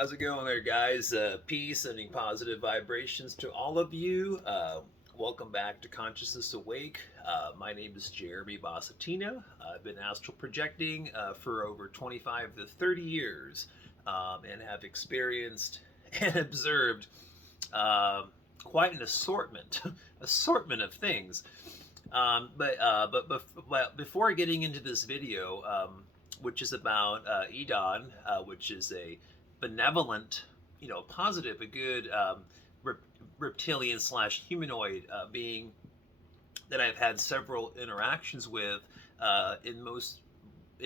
How's it going there, guys? Peace, sending positive vibrations to all of you. Welcome back to Consciousness Awake. My name is Jeremy Bassatina. I've been astral projecting for over 25 to 30 years and have experienced and observed quite an assortment of things. But before getting into this video, which is about Edon, which is a benevolent, positive, a good reptilian slash humanoid being that I've had several interactions with in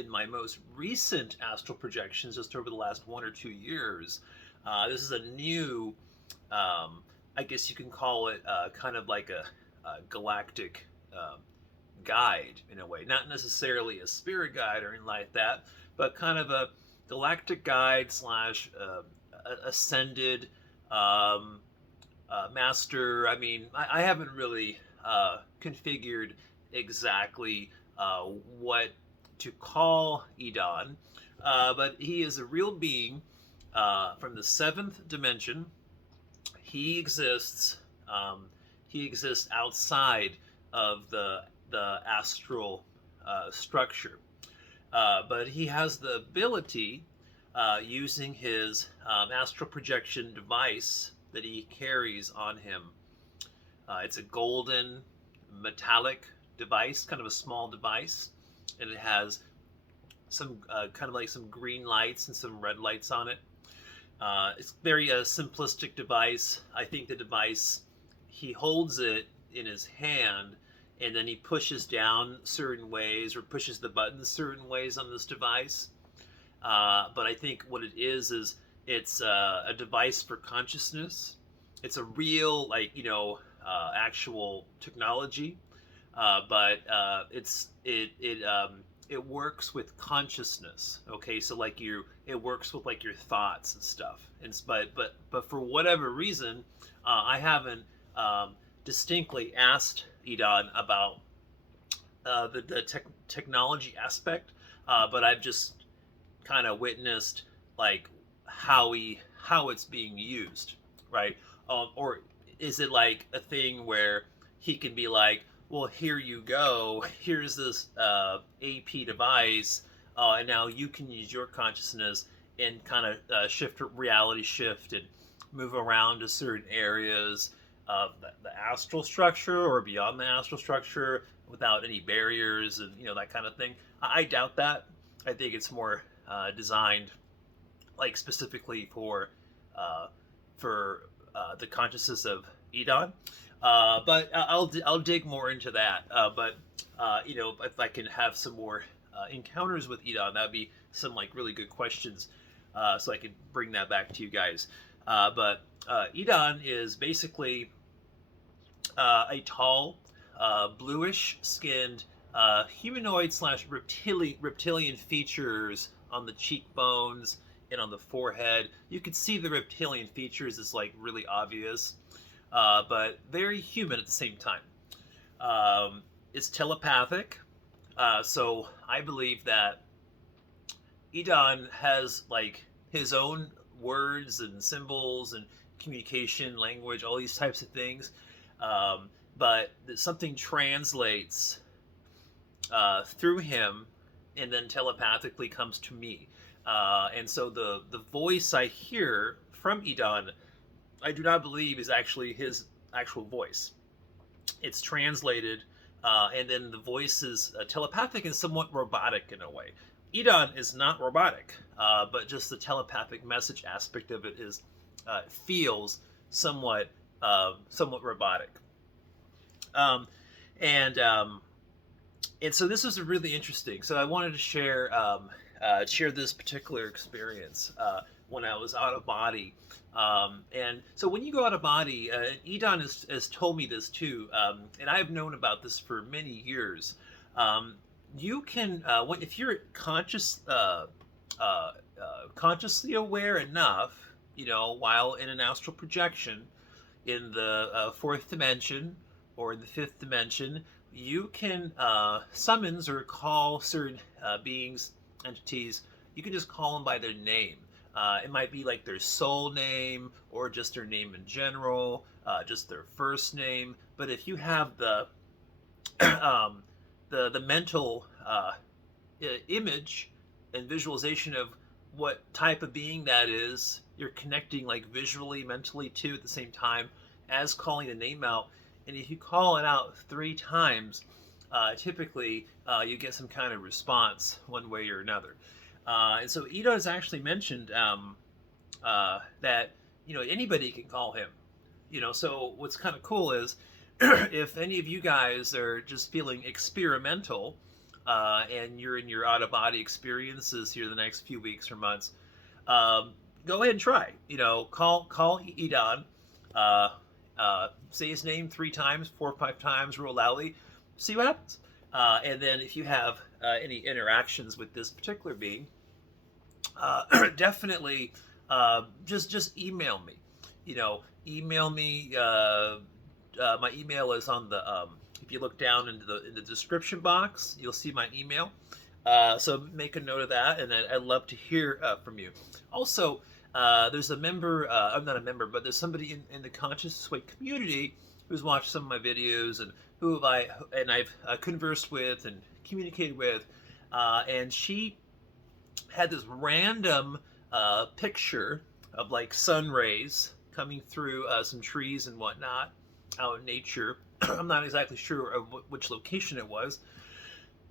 my most recent astral projections, just over the last 1 or 2 years. This is a new, I guess you can call it kind of like a galactic guide in a way, not necessarily a spirit guide or anything like that, but kind of a galactic guide slash ascended master. I mean, I haven't really configured exactly what to call Edon, but he is a real being from the seventh dimension. He exists. He exists outside of the astral structure. But he has the ability, using his astral projection device that he carries on him. It's a golden metallic device, kind of a small device, and it has some kind of like some green lights and some red lights on it. It's very simplistic device. I think the device, he holds it in his hand, and then he pushes down certain ways or pushes the buttons certain ways on this device. But I think what it is it's a device for consciousness. It's a real, actual technology, but it works with consciousness. Okay, so it works with like your thoughts and stuff. But for whatever reason, I haven't distinctly asked Edon about the technology aspect, but I've just kind of witnessed like how it's being used, right? Or is it like a thing where he can be like, well, here you go, here's this AP device, and now you can use your consciousness and kind of reality shift and move around to certain areas of the astral structure or beyond the astral structure without any barriers and that kind of thing. I doubt that. I think it's more designed like specifically for the consciousness of Edon. But I'll dig more into that. But if I can have some more encounters with Edon, that'd be some like really good questions, so I can bring that back to you guys. But Edon is basically a tall, bluish-skinned humanoid slash reptilian features on the cheekbones and on the forehead. You can see the reptilian features is like really obvious, but very human at the same time. It's telepathic, so I believe that Edon has like his own words and symbols and communication language, all these types of things, but something translates through him and then telepathically comes to me, and so the voice I hear from Edon, I do not believe is actually his actual voice. It's translated, and then the voice is telepathic and somewhat robotic in a way. Edon is not robotic, but just the telepathic message aspect of it is feels somewhat robotic. And so this is really interesting. So I wanted to share this particular experience when I was out of body. And so when you go out of body, Edon has told me this too, and I've known about this for many years. You can, if you're consciously aware enough, while in an astral projection in the fourth dimension or in the fifth dimension, you can summons or call certain beings, entities. You can just call them by their name. It might be like their soul name or just their name in general, just their first name. But if you have the the mental image and visualization of what type of being that is, you're connecting like visually, mentally too at the same time as calling the name out. And if you call it out 3 times, typically you get some kind of response one way or another. And so Edon has actually mentioned that anybody can call him. So what's kind of cool is if any of you guys are just feeling experimental and you're in your out-of-body experiences here the next few weeks or months, go ahead and try. Call Edon, say his name 3 times, 4 or 5 times real loudly, see what happens. And then if you have any interactions with this particular being, definitely just email me. Email me. My email is on the. If you look down in the description box, you'll see my email. So make a note of that, and I'd love to hear from you. Also, there's a member. I'm not a member, but there's somebody in the Conscious Way community who's watched some of my videos and I've conversed with and communicated with, and she had this random picture of like sun rays coming through some trees and whatnot out in nature. I'm not exactly sure of which location it was,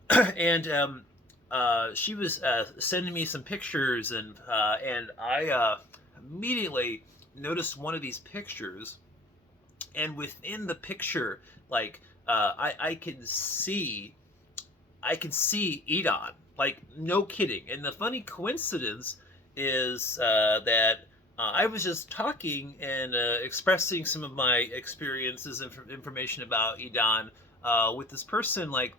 and she was sending me some pictures, and I immediately noticed one of these pictures, and within the picture, like I can see Edon, like no kidding. And the funny coincidence is that I was just talking and expressing some of my experiences and information about Edon with this person, like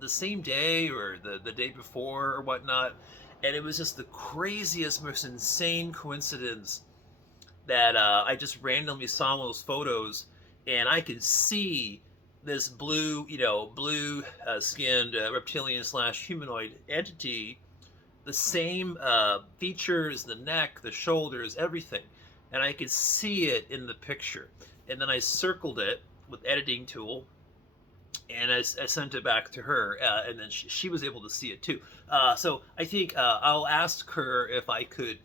the same day or the day before or whatnot, and it was just the craziest, most insane coincidence that I just randomly saw one of those photos, and I could see this blue skinned reptilian / humanoid entity, the same features, the neck, the shoulders, everything, and I could see it in the picture. And then I circled it with editing tool, and I sent it back to her, and then she was able to see it too. So I think I'll ask her if I could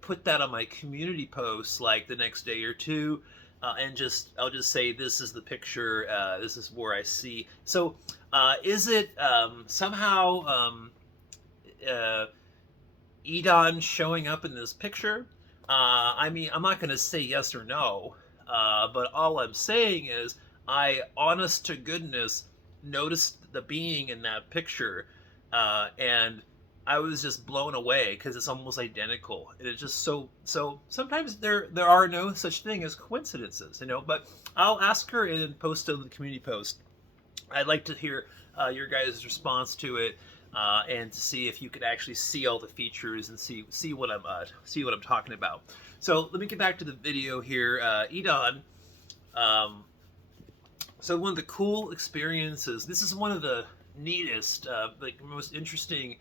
put that on my community posts like the next day or two. And I'll just say, this is the picture, this is where I see. So is it somehow Edon showing up in this picture? I mean, I'm not going to say yes or no, but all I'm saying is I, honest to goodness, noticed the being in that picture, and I was just blown away because it's almost identical. And it's just so sometimes there are no such thing as coincidences, but I'll ask her and post it in the community post. I'd like to hear your guys' response to it, and to see if you could actually see all the features and see what I'm talking about. So let me get back to the video here. Edon. So one of the cool experiences. This is one of the neatest, most interesting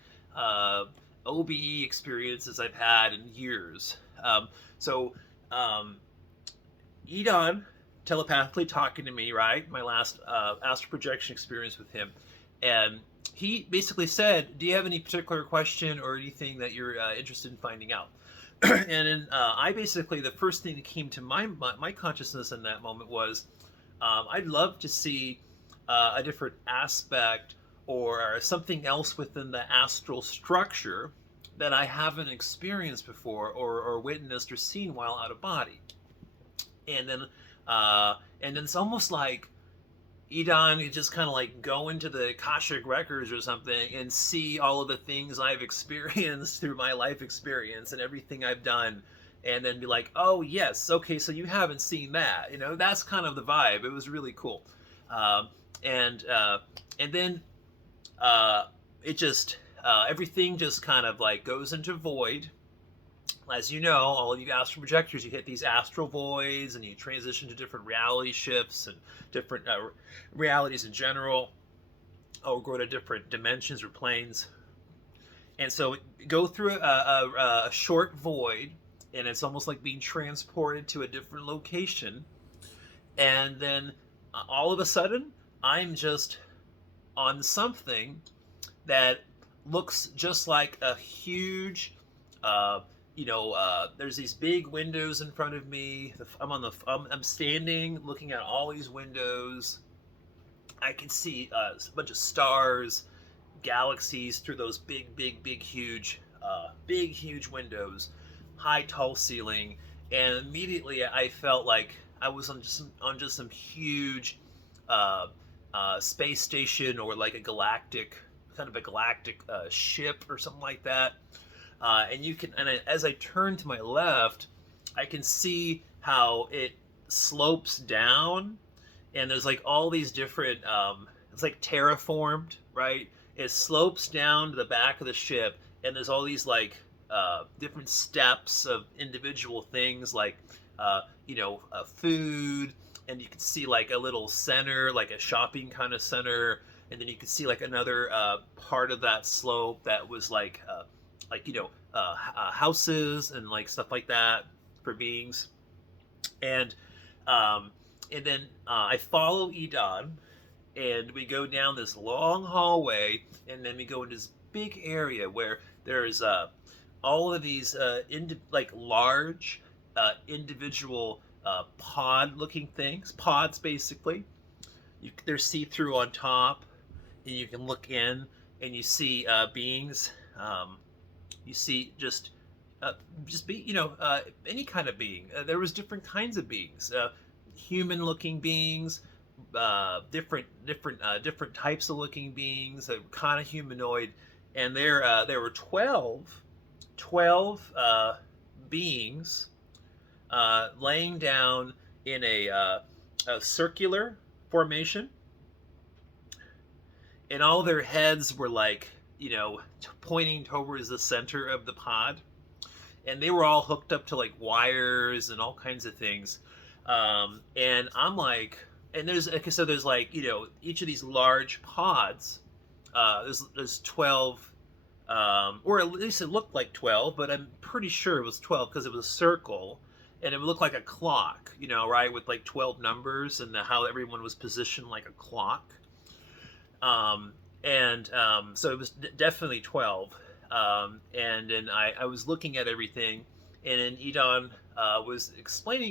OBE experiences I've had in years. Edon telepathically talking to me, right? My last astral projection experience with him, and he basically said, "Do you have any particular question or anything that you're interested in finding out?" And then I basically, the first thing that came to my consciousness in that moment was, I'd love to see a different aspect or something else within the astral structure that I haven't experienced before or witnessed or seen while out of body. And then it's almost like Edon could just kind of like go into the Akashic records or something and see all of the things I've experienced through my life experience and everything I've done, and then be like, oh yes, okay, so you haven't seen that. That's kind of the vibe. It was really cool. And then it just everything just kind of like goes into void. As you know, all of you astral projectors, you hit these astral voids and you transition to different reality shifts and different realities in general, or go to different dimensions or planes. And so go through a short void, and it's almost like being transported to a different location. And then all of a sudden, I'm just on something that looks just like a huge, there's these big windows in front of me. I'm standing looking at all these windows. I can see a bunch of stars, galaxies through those big, huge windows, high, tall ceiling, and immediately I felt like I was on just some huge space station, or like a galactic ship or something like that. As I turn to my left, I can see how it slopes down, and there's like all these different. It's like terraformed, right? It slopes down to the back of the ship, and there's all these like different steps of individual things, like food, and you can see like a little center, like a shopping kind of center, and then you can see like another part of that slope that was houses and like stuff like that for beings. And and then I follow Edon, and we go down this long hallway, and then we go into this big area where there's all of these large individual pod-looking things, pods basically. They're see-through on top, and you can look in, and you see beings. You see any kind of being. There was different kinds of beings, human-looking beings, different types of looking beings, kind of humanoid, and there were 12 beings laying down in a circular formation, and all their heads were pointing towards the center of the pod, and they were all hooked up to like wires and all kinds of things. And I'm like, and there's like, each of these large pods, there's 12, or at least it looked like 12, but I'm pretty sure it was 12 because it was a circle, and it would look like a clock, right, with like 12 numbers, and how everyone was positioned like a clock. So it was definitely 12. And then I was looking at everything, and then Edon was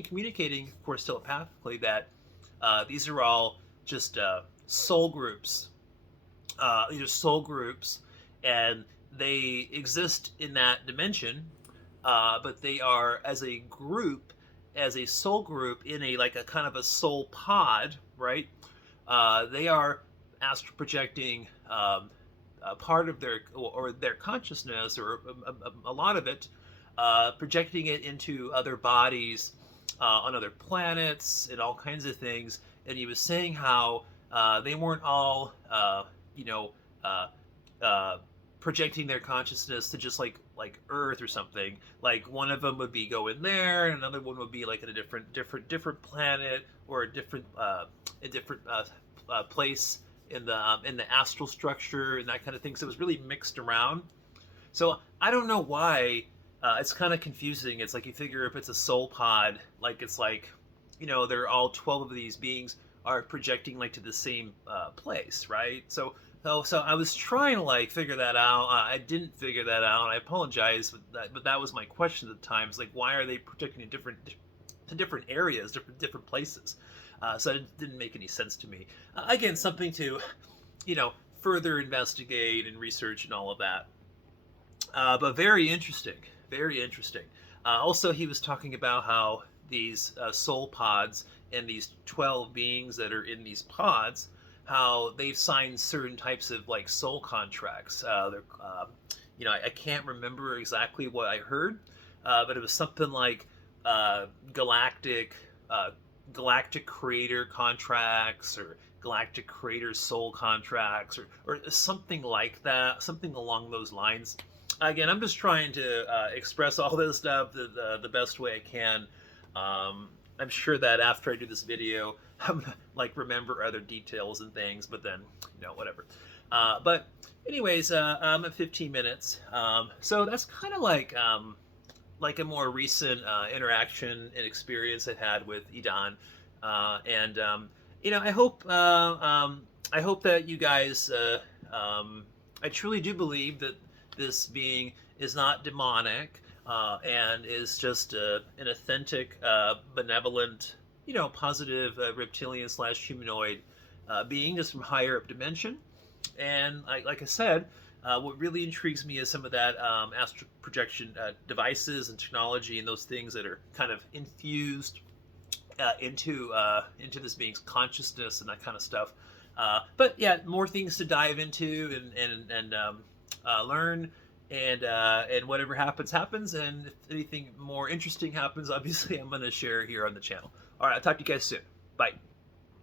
communicating, of course, telepathically, that these are all just soul groups. These are soul groups, and they exist in that dimension, but they are as a group, as a soul group in a kind of a soul pod, right? They are astral projecting a part of their consciousness, or a lot of it, projecting it into other bodies on other planets and all kinds of things. And he was saying how they weren't all projecting their consciousness to just like Earth or something. Like one of them would be going there, and another one would be like in a different planet, or a different place in the astral structure and that kind of thing. So it was really mixed around. So I don't know why. It's kind of confusing. It's like, you figure if it's a soul pod, like it's like, they're all 12 of these beings are projecting like to the same place, right? So I was trying to figure that out. I didn't figure that out. I apologize, but that was my question at the time. It's like, why are they projecting to different areas, different places? So it didn't make any sense to me. Again, something to, further investigate and research and all of that. But very interesting, very interesting. Also, he was talking about how these soul pods and these 12 beings that are in these pods, how they've signed certain types of soul contracts. I can't remember exactly what I heard, but it was something like galactic creator contracts, or galactic creator soul contracts, or something like that, something along those lines. Again, I'm just trying to express all this stuff the best way I can. I'm sure that after I do this video, I'm gonna remember other details and things, but then whatever. But Anyways, I'm at 15 minutes. So that's kind of like a more recent interaction and experience I've had with Edon, and I hope that you guys. I truly do believe that this being is not demonic and is just an authentic, benevolent, positive reptilian slash humanoid being just from higher up dimension. And like I said, what really intrigues me is some of that astral projection devices and technology and those things that are kind of infused into this being's consciousness and that kind of stuff. But yeah, more things to dive into and learn. And whatever happens, happens. And if anything more interesting happens, obviously I'm going to share here on the channel. All right, I'll talk to you guys soon. Bye.